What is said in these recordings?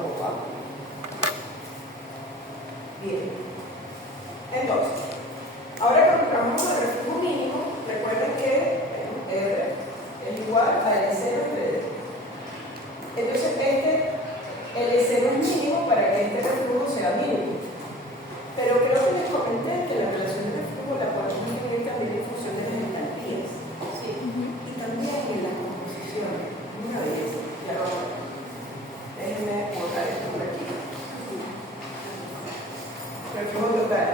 abajo. Bien. Entonces, ahora cuando trabajamos el reflujo mínimo, recuerden que R es igual a L0 entre D. Entonces, L0 es mínimo para que este reflujo sea mínimo. Pero creo que les comenté que la relación de reflujo la podemos escribir también en función de las entalpías. ¿Sí? Y también en las composiciones. Una vez, ya lo vamos a ver. Déjenme borrar esto por aquí. Reflujo total.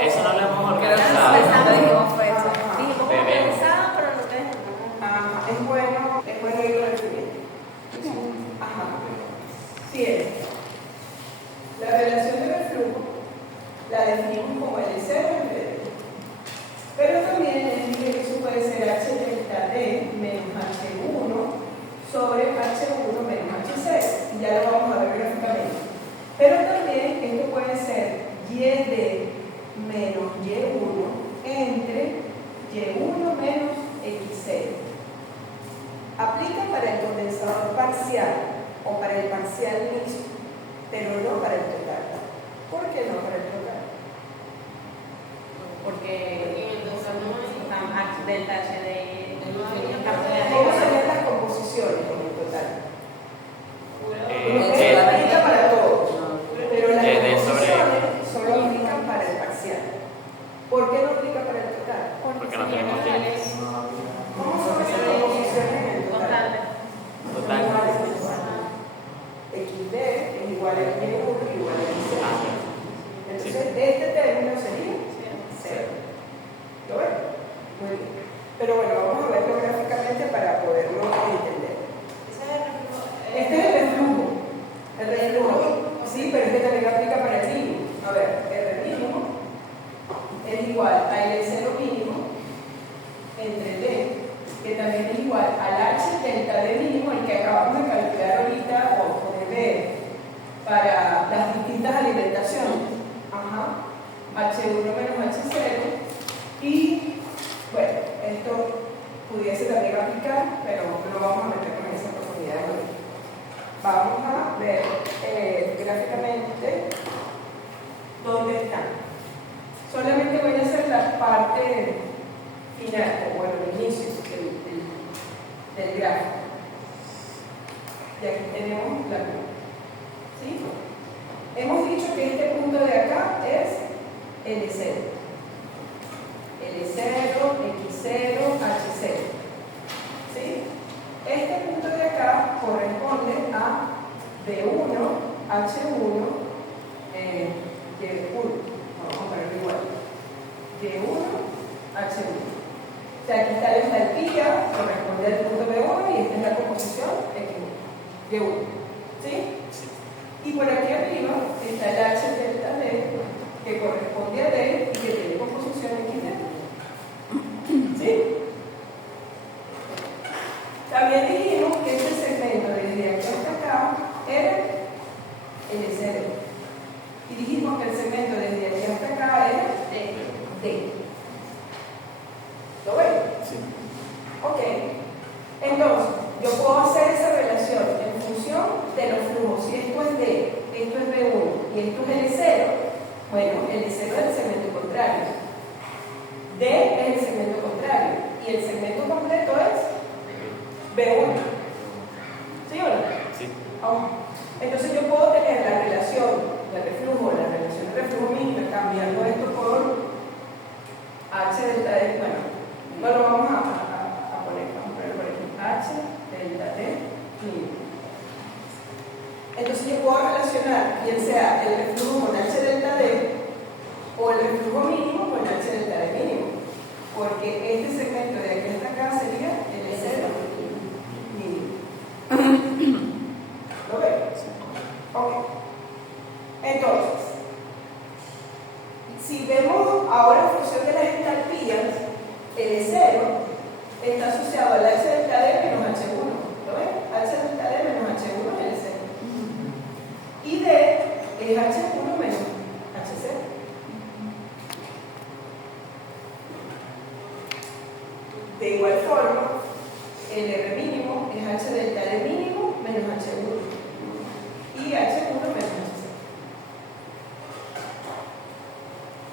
Eso no lo hemos organizado. Es bueno ir al siguiente. Ajá. Bien. La relación de reflujo la definimos como L0 entre D. Pero también les dije que eso puede ser H delta D menos H1 sobre H1 menos H0. Y ya lo vamos a ver gráficamente. Pero también esto puede ser YD menos Y1 entre Y1 menos X0. Aplica para el condensador parcial o para el parcial mixto, pero no para el total. ¿Por qué no para el total? Porque delta HD ¿Cómo serían las composiciones en el total? Y Aplica para todos, pero las sobre- composiciones solo aplican para el parcial. ¿Por qué no aplica para el total? Porque no tenemos tiempo. ¿Cómo son esas composiciones en el total? Total. XD es igual a Y1 igual a X0. Entonces, Sí. este término sería 0. ¿Lo ven? Muy bien. Pero bueno, vamos a verlo gráficamente para poderlo entender. Este es el reflujo. El reflujo. Sí, pero este también aplica para el mínimo. A ver, R mínimo es igual a L0 mínimo entre D, que también es igual al H delta D mínimo, el que acabamos de calcular ahorita o de ver para las distintas alimentaciones. Ajá. H1 menos H0. Y bueno, esto pudiese también aplicar, pero no vamos a meternos en esa profundidad ahorita. Vamos a ver gráficamente dónde están. Solamente voy a hacer la parte final, o bueno, el inicio del gráfico. Y aquí tenemos la curva. ¿Sí? Hemos dicho que este punto de acá es L0. L0, X0, H0. ¿Sí? Este punto de acá corresponde a B1, H1, Y1. Vamos a ponerlo igual. Y1, H1. O sea, aquí está la entalpía, corresponde al punto B1 y esta es la composición X1, Y1. ¿Sí? Y por aquí arriba está el H delta D, que corresponde a D y que tiene composición XD. ¿Sí? También dijimos que este segmento desde aquí hasta acá era L0. Y dijimos que el segmento desde aquí hasta acá era D. ¿Lo ven? Sí. Ok. Entonces, yo puedo hacer esa relación en función de los flujos. Si esto es D, esto es B1 y esto es L0, bueno, L0 es el segmento contrario. D es el segmento contrario. Y el segmento completo es B1. ¿Sí o no? Sí. Entonces yo puedo tener la relación de reflujo, la relación de reflujo mínima, cambiando esto por H delta D. Bueno, no lo vamos a poner, vamos a ponerlo por aquí. H delta D mínimo. Entonces yo puedo relacionar bien sea el reflujo con H delta D o el reflujo mínimo con H delta D mínimo. Porque este segmento de aquí hasta acá sería L0 mínimo. ¿Lo ven? Ok. Entonces, si vemos ahora en función de las entalpías, el E0 está asociado al H delta D menos H1. ¿Lo ven? H delta D menos H1 es el E0. Y D es H1 menos H0. De igual forma, el R mínimo es H delta D mínimo menos H1 y H1 menos H0.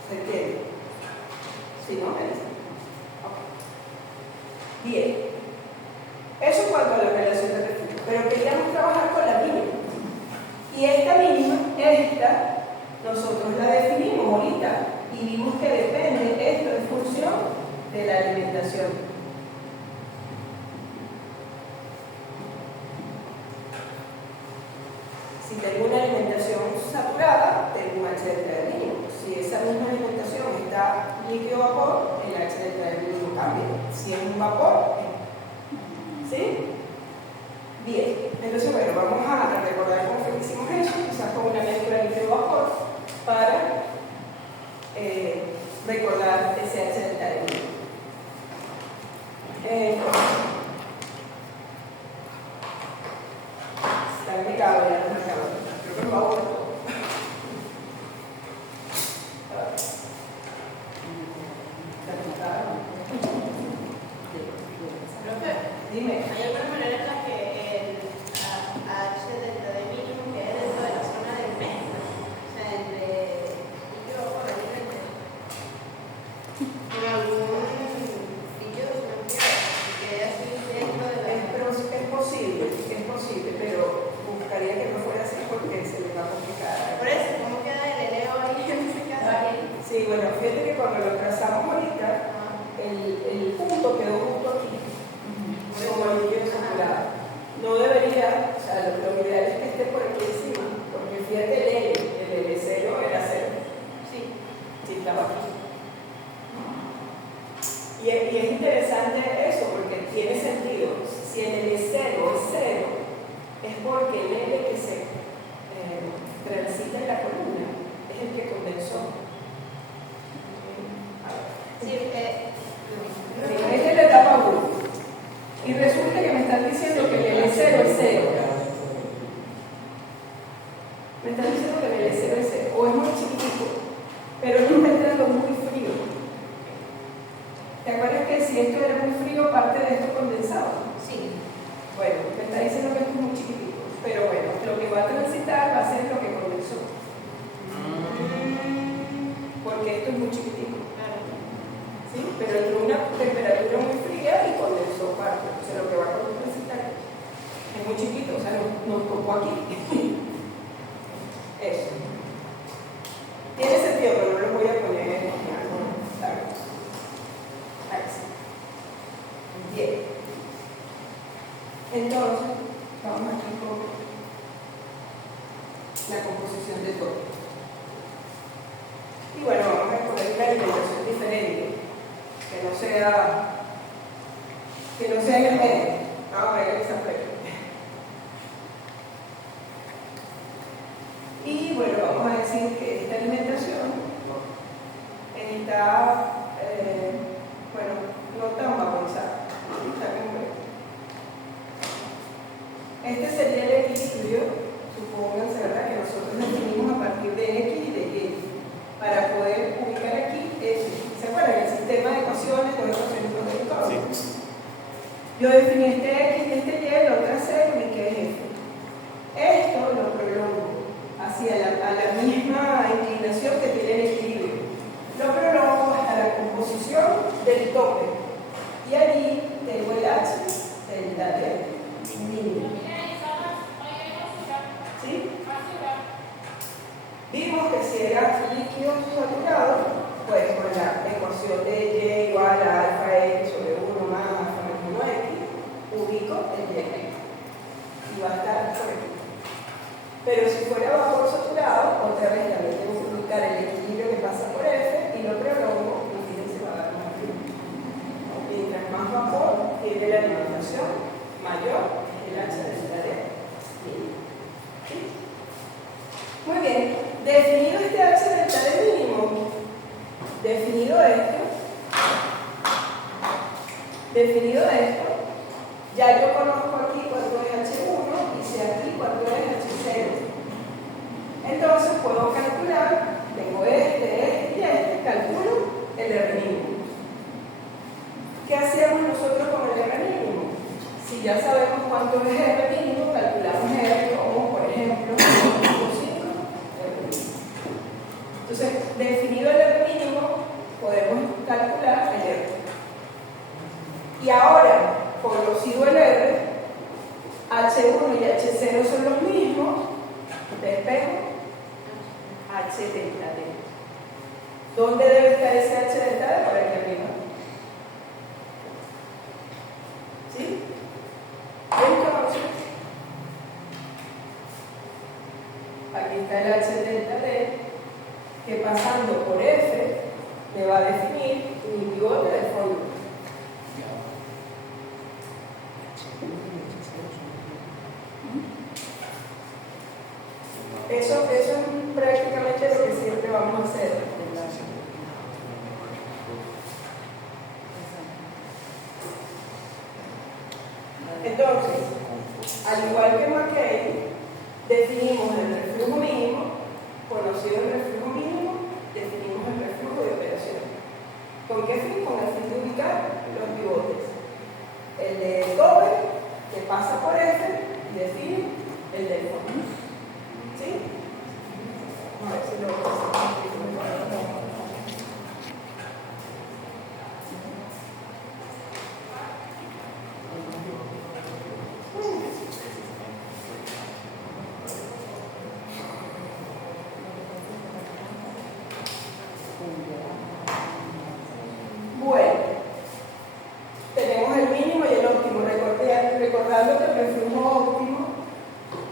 ¿Se entiende? Si no, me dice. Bien. Eso en cuanto a la relación de refugio. Pero queríamos trabajar con la mínima. Y esta mínima, nosotros la definimos ahorita y vimos que depende esto en función de la alimentación. Si tengo una alimentación saturada, tengo un H delta D mínimo. Si esa misma alimentación está líquido-vapor, el H delta D mínimo cambia. Si es un vapor, ¿sí? Bien, entonces bueno, vamos a recordar cómo fue que hicimos eso, quizás con una mezcla líquido-vapor para recordar ese H delta D mínimo. Está ubicado, ya no me acabo. Creo que lo hago todo. Dime. ¿Hay alguna manera en la que el H delta D mínimo quede dentro de la zona del mezcla? O sea, entre líquido por el frente. En algún líquido sustancial que quede así dentro de la. Es posible, pero buscaría que no fuera así porque se le va a complicar. Por eso, ¿cómo queda el eleo ahí en ese caso? Sí, bueno, fíjate que cuando lo trazamos ahorita, el punto quedó justo aquí, como el líquido saturado. No debería, o sea, lo ideal es que esté por aquí encima, porque fíjate el L0 era 0. Sí, estaba aquí. Y es interesante eso, porque tiene sentido. Si el L0 es 0, es porque el L que se transita en la columna es el que condensó. Sí, Esta es la etapa 1. Y resulta que me están diciendo que el L0 es 0. Me están diciendo que el L0 es 0. O es muy chiquitico, pero no está entrando muy frío. ¿Te acuerdas que si esto era muy frío, parte de esto condensado? sí. Bueno, me está diciendo que esto es muy chiquitico. Pero bueno, lo que va a transitar va a ser lo que condensó. Porque esto es muy chiquitico. ¿Sí? Pero entró una temperatura muy fría y condensó parte. O sea, lo que va a transitar es muy chiquito, o sea, nos tocó aquí. Eso. Tiene sentido, pero no lo voy a poner en algo largo. Bien. Entonces, vamos aquí con la composición de todo. Y bueno, vamos a poner una alimentación diferente, que no sea en el medio. Vamos a ver esa prueba. Y bueno, vamos a decir que esta alimentación está, no tan vaporizada. Este sería el equilibrio, supónganse, ¿verdad?, que nosotros definimos a partir de X y de Y, para poder ubicar aquí eso. ¿Se acuerdan? El sistema de ecuaciones, dos ecuaciones protectoras. Sí. Yo definí este X y este Y, lo tracé y que es esto. Esto lo prolongo hacia a la misma inclinación que tiene el equilibrio. Lo prolongo hasta la composición del tope. Y allí tengo el H delta D mínimo. ¿Sí? Vimos que si era líquido saturado, pues con la ecuación de Y igual a alfa X sobre 1 más alfa menos 1 X, ubico el Y. Y va a estar por aquí. Pero si fuera vapor saturado, otra vez también tengo que ubicar el equilibrio que pasa por F y lo prolongo, y fíjense, va a dar más tiempo. Mientras más vapor tiene la alimentación mayor, el H delta D. ¿Sí? Muy bien, definido este H delta D mínimo, Definido esto, ya yo conozco aquí cuánto es H1 y sé aquí cuánto es H0. Entonces puedo calcular, tengo este y este, calculo el R mínimo. ¿Qué hacíamos nosotros con el R mínimo? Si ya sabemos cuánto es R mínimo, calculamos R como, por ejemplo, 5 R mínimo. Entonces, definido el R mínimo, podemos calcular el R. Y ahora, conocido el R, H1 y H0 son los mismos, despejo H delta D. ¿Dónde debe estar ese H delta D? Por aquí arriba. ¿Sí? Entonces, aquí está el H delta D, que pasando por F me va a definir mi pivote de fondo. Eso es prácticamente lo que siempre vamos a hacer. Entonces, al igual que McKay, definimos el reflujo mínimo, conocido el reflujo mínimo, definimos el reflujo de operación. ¿Con qué fin? Con el fin de ubicar los pivotes. El de tope, que pasa por F, y define el del fondo. ¿Sí? A ver si lo puedo hacer. Bueno, tenemos el mínimo y el óptimo. Recordando que el reflujo óptimo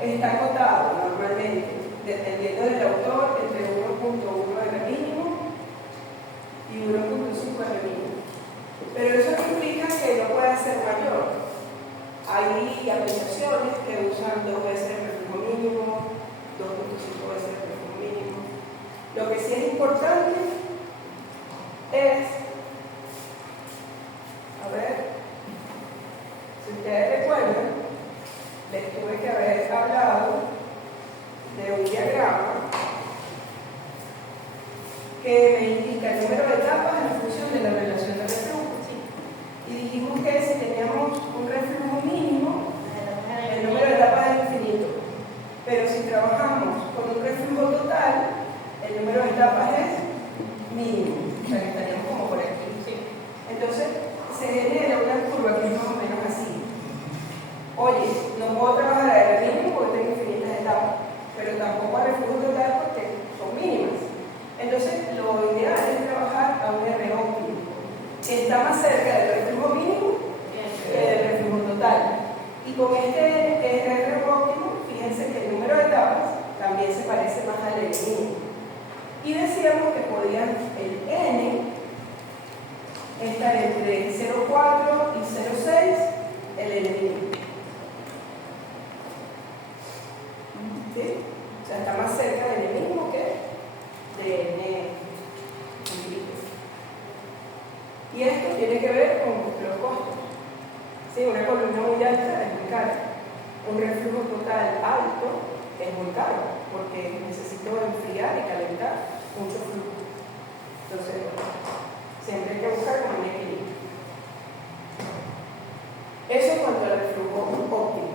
está acotado normalmente, dependiendo del autor, entre 1.1 R mínimo y 1.5 R mínimo. Pero eso no implica que no pueda ser mayor. Hay aplicaciones que usan 2 veces el reflujo mínimo, 2.5 veces el reflujo mínimo. Lo que sí es importante es, a ver, si ustedes recuerdan, les tuve que haber hablado de un diagrama que me indica el número de etapas en función de la relación de reflujo. Y dijimos que si teníamos un reflujo mínimo, el número de etapas es infinito. Pero si trabajamos con un reflujo total, el número de etapas es mínimo. O sea que estaríamos como por aquí. Entonces, se genera una curva que es más o menos así. Oye, no puedo trabajar a R mínimo porque tengo infinitas etapas, pero tampoco a reflujo total porque son mínimas. Entonces, lo ideal es trabajar a un R óptimo, que está más cerca del reflujo mínimo que del reflujo total. Y con este R óptimo, fíjense que el número de etapas también se parece más al R mínimo. Y decíamos que podía el N estar entre 0,4 y 0,6 el N mínimo. ¿Sí? O sea, está más cerca del N mínimo que de N infinito. Y esto tiene que ver con los costos. Sí, una columna muy alta es muy cara. Un reflujo total alto es muy caro porque necesito enfriar y calentar mucho flujo. Entonces, siempre hay que buscar como un equilibrio. Eso en cuanto al reflujo óptimo.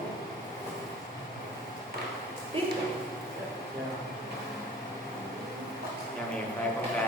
¿Listo? Y a mí me puede comprar